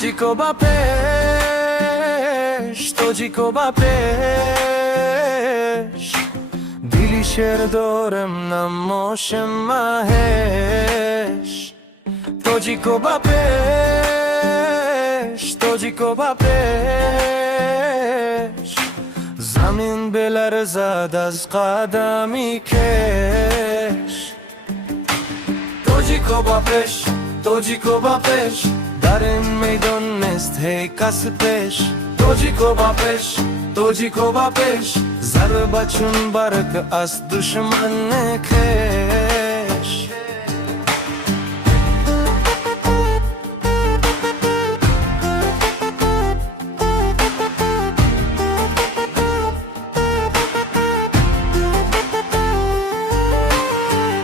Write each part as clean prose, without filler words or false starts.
Todziko bapesh, todziko bapesh. Dili sherdorem namoshem mahesh. Todziko bapesh, todziko bapesh. Zamin belarзад az qadami kesh. Todziko bapesh, todziko bapesh. Dar în meidon nest hei ca să pești. Todziko bapesh, todziko bapesh. Zarba chun bark as dushman ne kesh.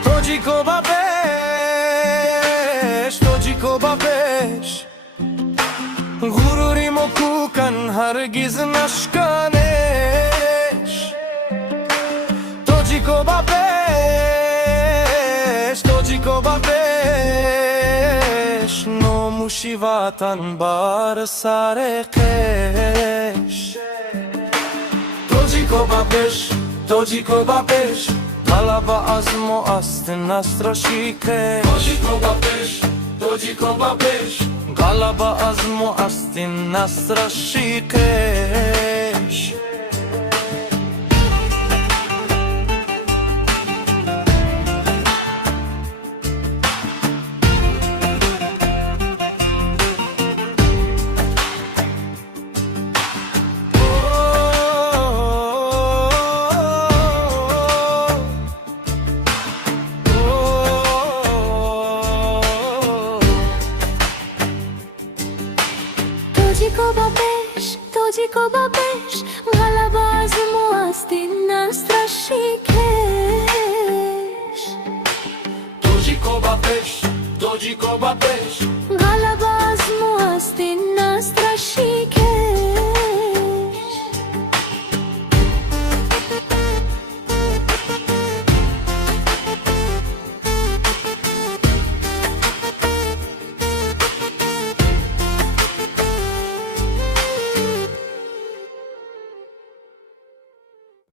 Todziko bapesh, todziko bapesh. غروری مکوکن هرگز نشکنش. توجیکو باپش، توجیکو باپش. نوموشی وطن بار سر قش. توجیکو باپش، توجیکو باپش. Galaba az mo ast nastrashike. Todziko bapesh, todziko bapesh. Galaba az mo ast nastrashike. Todziko bapesh, todziko bapesh. Galaba az mo ast nastrashikesh. Todziko bapesh, todziko bapesh. Galaba az mo ast nastrashikesh.